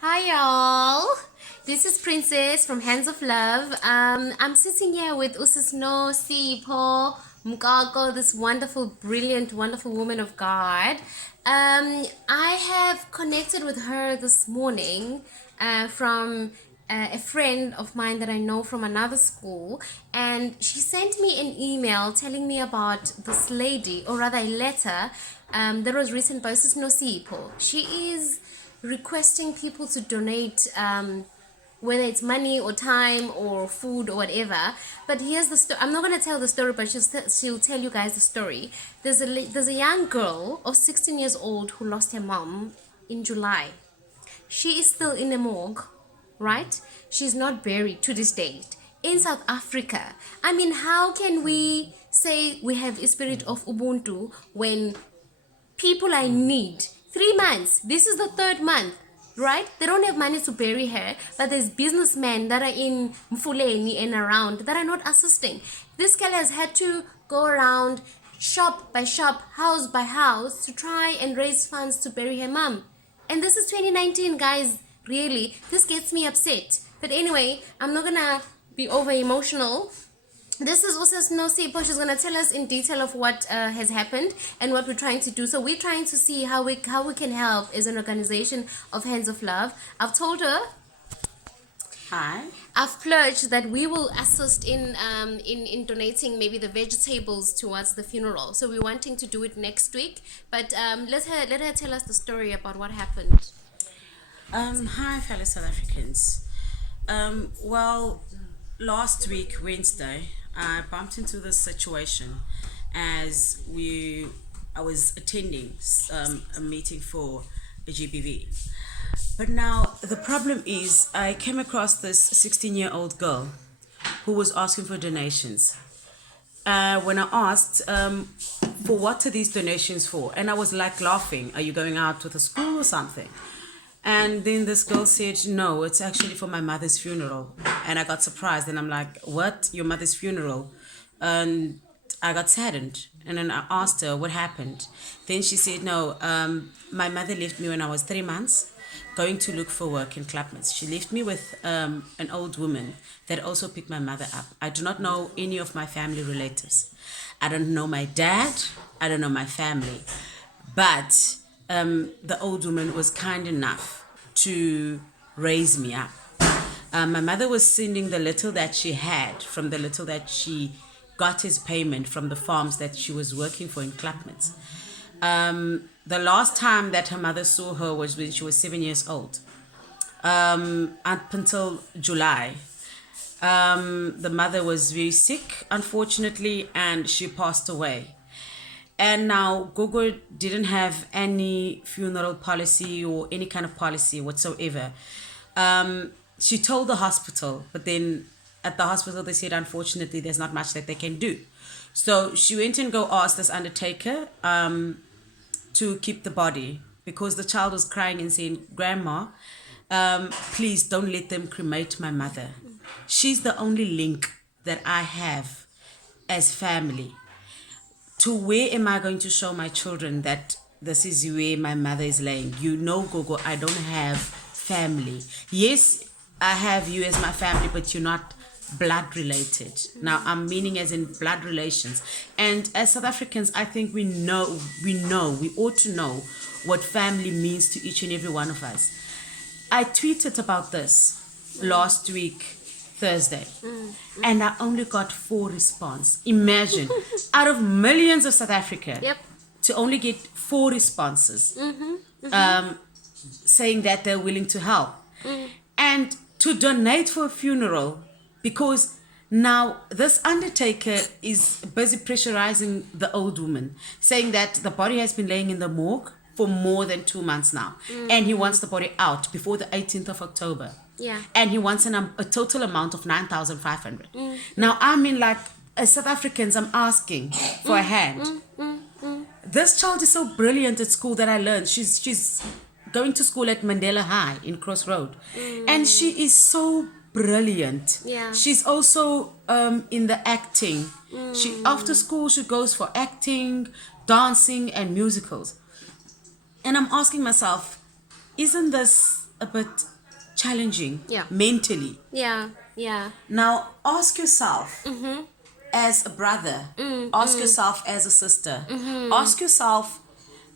Hi y'all. This is Princess from Hands of Love. I'm sitting here with Usisno Sipo Mkako, this wonderful, brilliant, wonderful woman of God. I have connected with her this morning from a friend of mine that I know from another school, and she sent me an email telling me about this lady, or rather a letter that was written by Usisno Sipo. She is requesting people to donate, whether it's money or time or food or whatever. But here's the story. I'm not going to tell the story, but she'll tell you guys the story. There's a young girl of 16 years old who lost her mom in July. She is still in the morgue, right? She's not buried to this date in South Africa. I mean, how can we say we have a spirit of Ubuntu when people I need 3 months? This is the third month, right? They don't have money to bury her, but there's businessmen that are in Mfuleni and around that are not assisting. This girl has had to go around shop by shop, house by house to try and raise funds to bury her mom. And this is 2019, guys. Really, this gets me upset. But anyway, I'm not gonna be over emotional. This is also Sipo. She's gonna tell us in detail of what has happened and what we're trying to do. So we're trying to see how we can help as an organization of Hands of Love. I've told her, Hi. I've pledged that we will assist in donating maybe the vegetables towards the funeral. So we're wanting to do it next week. But let her tell us the story about what happened. Hi, fellow South Africans. Well, last week, Wednesday, I bumped into this situation as I was attending a meeting for a GBV. But now the problem is I came across this 16-year-old girl who was asking for donations. When I asked, for what are these donations for? And I was like laughing, are you going out with a school or something? And then this girl said, no, it's actually for my mother's funeral. And I got surprised and I'm like, what? Your mother's funeral? And I got saddened. And then I asked her what happened. Then she said, no, my mother left me when I was 3 months going to look for work in Clapmans. She left me with an old woman that also picked my mother up. I do not know any of my family relatives. I don't know my dad. I don't know my family. But the old woman was kind enough to raise me up. My mother was sending the little that she had from the little that she got as payment from the farms that she was working for in Clapmans. The last time that her mother saw her was when she was 7 years old. Up until July. The mother was very sick, unfortunately, and she passed away. And now Gogo didn't have any funeral policy or any kind of policy whatsoever. She told the hospital, but then at the hospital they said, unfortunately, there's not much that they can do. So she went and go ask this undertaker to keep the body because the child was crying and saying, Grandma, please don't let them cremate my mother. She's the only link that I have as family. To where am I going to show my children that this is where my mother is laying? You know, Gogo, I don't have family. Yes, I have you as my family, but you're not blood related. Now, I'm meaning as in blood relations. And as South Africans, I think we ought to know what family means to each and every one of us. I tweeted about this last week, Thursday, and I only got 4 responses. Imagine, out of millions of South Africa, Yep. to only get 4 responses saying that they're willing to help and to donate for a funeral, because now this undertaker is busy pressurizing the old woman, saying that the body has been laying in the morgue for more than 2 months now, and he wants the body out before the 18th of October. Yeah. And he wants a total amount of 9,500. Now, I mean, like, as South Africans, I'm asking for a hand. This child is so brilliant at school that I learned. She's going to school at Mandela High in Crossroad. And she is so brilliant. Yeah. She's also in the acting. She after school, she goes for acting, dancing, and musicals. And I'm asking myself, isn't this a bit challenging Yeah. mentally. Yeah. Yeah. Now, ask yourself as a brother, ask yourself as a sister, ask yourself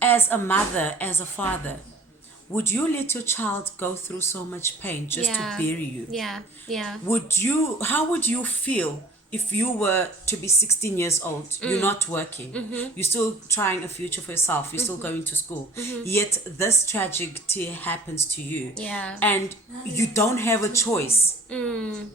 as a mother, as a father. Would you let your child go through so much pain just to Yeah. bury you? Yeah. Yeah. How would you feel if you were to be 16 years old, you're not working, you're still trying a future for yourself, you're still going to school, yet this tragedy happens to you, Yeah. and you don't have a choice.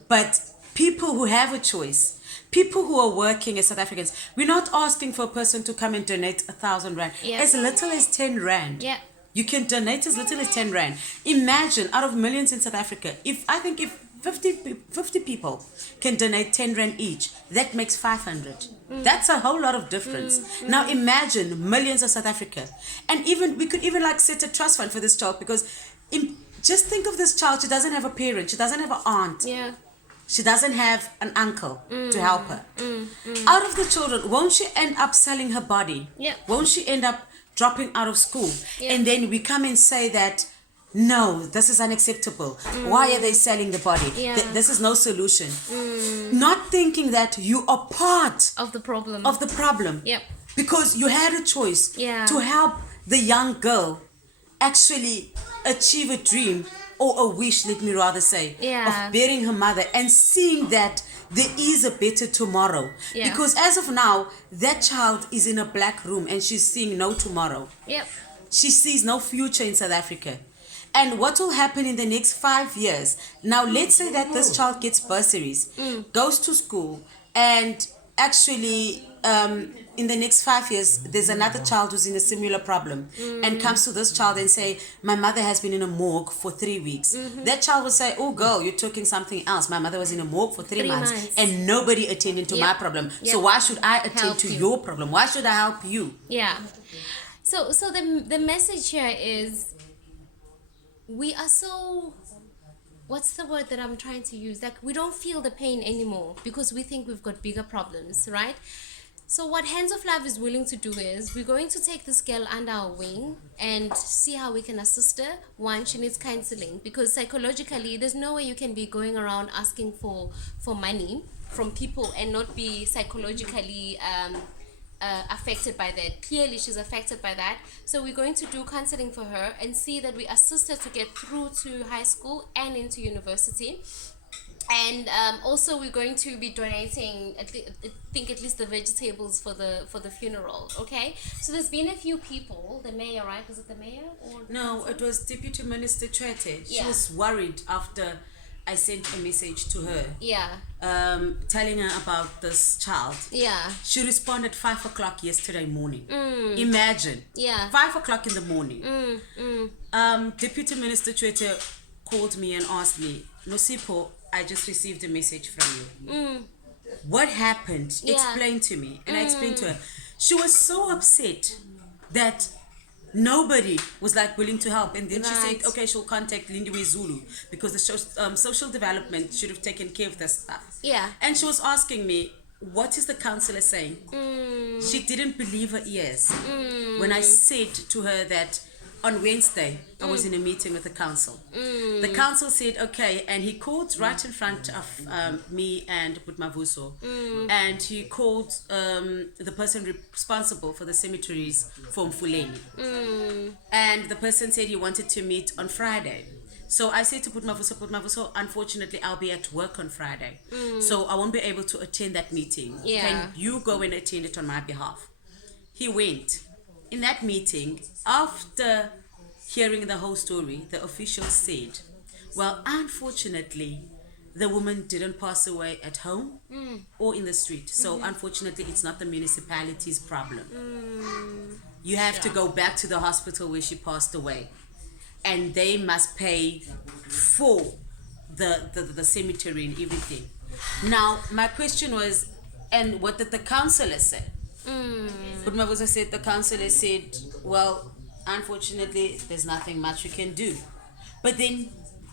But people who have a choice, people who are working as South Africans, we're not asking for a person to come and donate 1,000 rand, Yeah. as little as 10 rand. Yeah. You can donate as little as 10 rand. Imagine, out of millions in South Africa, if 50 people can donate 10 rand each, that makes 500. That's a whole lot of difference. Now imagine millions of South Africa. And even we could even like set a trust fund for this child, because just think of this child. She doesn't have a parent. She doesn't have an aunt. Yeah. She doesn't have an uncle to help her. Out of the children, won't she end up selling her body? Yeah. Won't she end up dropping out of school? Yeah. And then we come and say that, no, this is unacceptable. Why are they selling the body? Yeah. This is no solution. Not thinking that you are part Of the problem. of the problem. Yep. Because you had a choice Yeah. to help the young girl actually achieve a dream, or a wish, let me rather say, Yeah. of burying her mother and seeing that there is a better tomorrow. Yeah. Because as of now, that child is in a black room and she's seeing no tomorrow. Yep. She sees no future in South Africa. And what will happen in the next 5 years? Now, let's say that this child gets bursaries, goes to school, and actually, in the next 5 years, there's another child who's in a similar problem, and comes to this child and say, my mother has been in a morgue for 3 weeks. That child will say, oh girl, you're talking something else. My mother was in a morgue for 3 months, and nobody attended to my problem. Yep. So why should I attend Help to you. your problem? Why should I help you? Yeah. So the message here is, we are so, what's the word that I'm trying to use? Like, we don't feel the pain anymore because we think we've got bigger problems, right? So what Hands of Love is willing to do is, we're going to take this girl under our wing and see how we can assist her. One, she needs counseling, because psychologically, there's no way you can be going around asking for money from people and not be psychologically affected by that. Clearly she's affected by that, so we're going to do counseling for her and see that we assist her to get through to high school and into university. And also we're going to be donating I think at least the vegetables for the funeral. Okay, so there's been a few people, the mayor, right? Was it the mayor or No, it was Deputy Minister Chwete. She Yeah. was worried after I sent a message to her, yeah telling her about this child. yeah She responded 5 o'clock yesterday morning. Imagine. Yeah. 5 o'clock in the morning. Deputy Minister Chwete called me and asked me, Nosipho, I just received a message from you. What happened? Yeah. Explain to me. And I explained to her. She was so upset that nobody was like willing to help. And then she Right. said, okay, she'll contact Lindiwe Zulu, because the social development should have taken care of this stuff. Yeah. And she was asking me, what is the counselor saying? She didn't believe her ears when I said to her that on Wednesday I was in a meeting with the council. The council said okay, and he called right in front of me and Putmavuso, and he called the person responsible for the cemeteries for Mfuleni, and the person said he wanted to meet on Friday. So I said to Putmavuso, unfortunately I'll be at work on Friday, so I won't be able to attend that meeting. Yeah. Can you go and attend it on my behalf? He went. In that meeting, after hearing the whole story, the officials said, well, unfortunately, the woman didn't pass away at home or in the street. So unfortunately, it's not the municipality's problem. You have to go back to the hospital where she passed away, and they must pay for the cemetery and everything. Now, my question was, and what did the councillor say? But Mabuza said, the councillor said, well, unfortunately, there's nothing much we can do. But then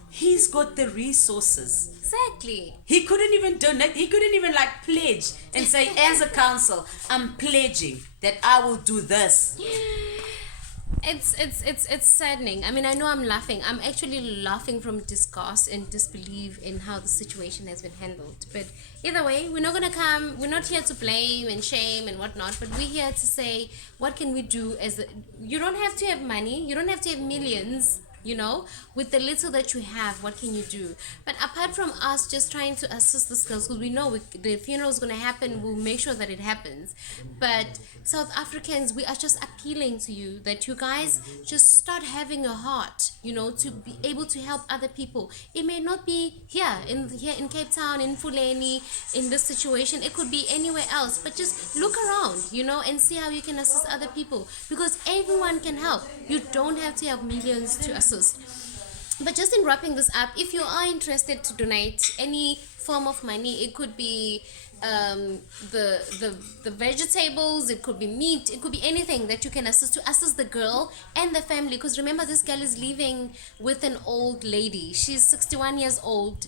he's got the resources. Exactly. He couldn't even donate. He couldn't even like pledge and say, as a council, I'm pledging that I will do this. It's saddening. I mean, I know I'm laughing. I'm actually laughing from disgust and disbelief in how the situation has been handled. But either way, we're not gonna come. We're not here to blame and shame and whatnot. But we're here to say, what can we do? You don't have to have money. You don't have to have millions. With the little that you have, what can you do? But apart from us just trying to assist the girls, because we know the funeral is going to happen, we'll make sure that it happens. But South Africans, we are just appealing to you that you guys just start having a heart, to be able to help other people. It may not be here in Cape Town, in Fulani, in this situation. It could be anywhere else. But just look around, and see how you can assist other people, because everyone can help. You don't have to have millions to assist. But just in wrapping this up, if you are interested to donate any form of money, it could be the vegetables, it could be meat, it could be anything that you can assist the girl and the family. Because remember, this girl is living with an old lady. She's 61 years old,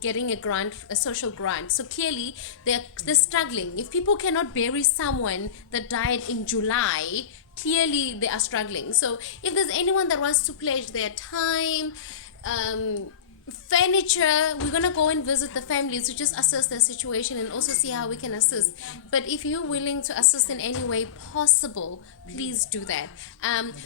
getting a social grant. So clearly they're struggling. If people cannot bury someone that died in July, clearly they are struggling. So if there's anyone that wants to pledge their time, furniture, we're gonna go and visit the families to just assess their situation and also see how we can assist. But if you're willing to assist in any way possible, please do that.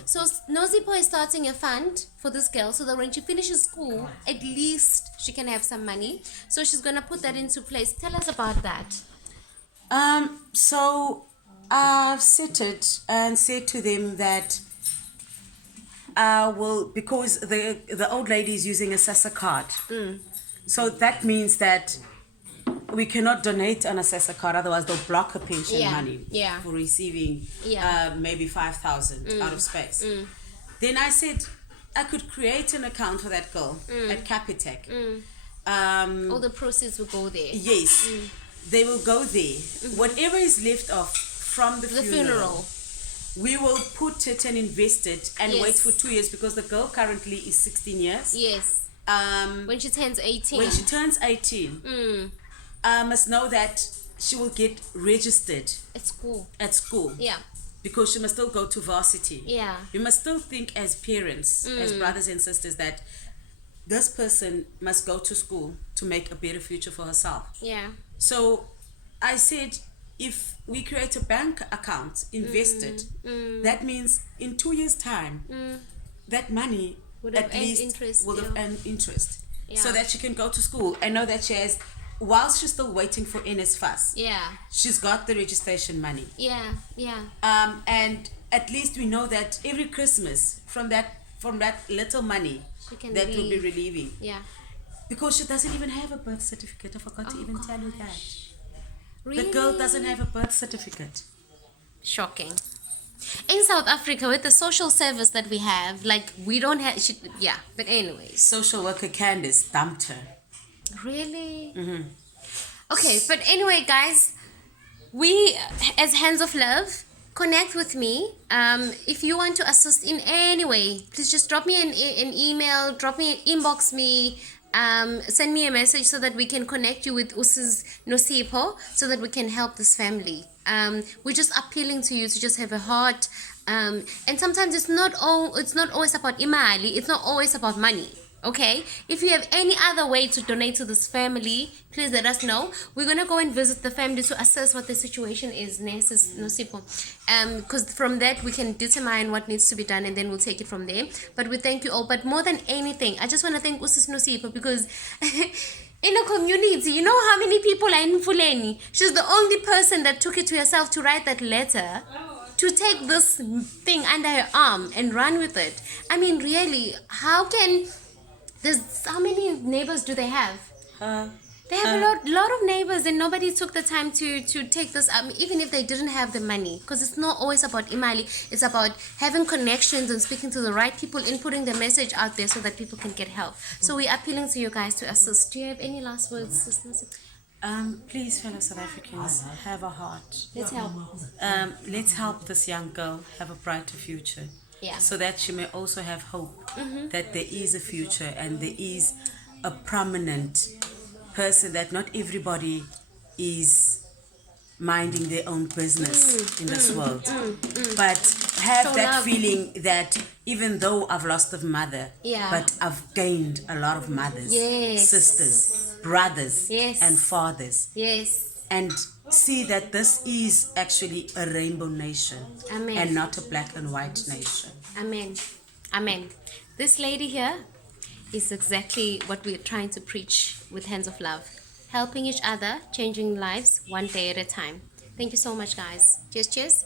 So Nozipo is starting a fund for this girl so that when she finishes school, at least she can have some money. So she's gonna put that into place. Tell us about that. So I've sitted and said to them that I will, because the old lady is using a SASSA card. So that means that we cannot donate an SASSA card, otherwise they'll block her pension money for receiving maybe 5,000 out of space. Then I said I could create an account for that girl at Capitec. All the proceeds will go there. Yes, they will go there. Whatever is left of from the funeral, we will put it and invest it and wait for 2 years, because the girl currently is 16 years. Yes. When she turns 18. When she turns 18, I must know that she will get registered at school. Yeah. Because she must still go to varsity. Yeah. We must still think as parents, as brothers and sisters, that this person must go to school to make a better future for herself. Yeah. So I said, if we create a bank account, invest it, that means in 2 years' time, that money at least will have earned interest. Yeah. So that she can go to school and know that she has, whilst she's still waiting for NSFAS, she's got the registration money. Yeah, yeah. And at least we know that every Christmas, from that little money, that will be relieving. Yeah. Because she doesn't even have a birth certificate. I forgot to even tell you that. Really? The girl doesn't have a birth certificate. Shocking. In South Africa, with the social service that we have, like, we don't have... but anyways. Social worker Candice dumped her. Really? Okay, but anyway, guys, we, as Hands of Love, connect with me. If you want to assist in any way, please just drop me an email, inbox me, send me a message so that we can connect you with Us's Nosipo so that we can help this family. We're just appealing to you to just have a heart. And sometimes it's not always about imali. It's not always about money. Okay, if you have any other way to donate to this family, please let us know. We're gonna go and visit the family to assess what the situation is, because from that we can determine what needs to be done, and then we'll take it from there. But we thank you all. But more than anything, I just want to thank Usis Nosipo, because in a community, you know how many people are in Fulani. She's the only person that took it to herself to write that letter, to take this thing under her arm and run with it. I mean, really, how many neighbors do they have? They have a lot of neighbors, and nobody took the time to take this, even if they didn't have the money, because it's not always about imali. It's about having connections and speaking to the right people and putting the message out there so that people can get help. So we're appealing to you guys to assist. Do you have any last words, sisters? Please, fellow South Africans, have a heart. Let's help. Let's help this young girl have a brighter future. Yeah. So that she may also have hope that there is a future and there is a prominent person, that not everybody is minding their own business in this world. But have Show that love. feeling that even though I've lost a mother, Yeah. but I've gained a lot of mothers, Yes. sisters, brothers, Yes. and fathers. Yes. And see that this is actually a rainbow nation. Amen. And not a black and white nation. Amen. Amen. This lady here is exactly what we're trying to preach with Hands of Love. Helping each other, changing lives one day at a time. Thank you so much, guys. Cheers, cheers.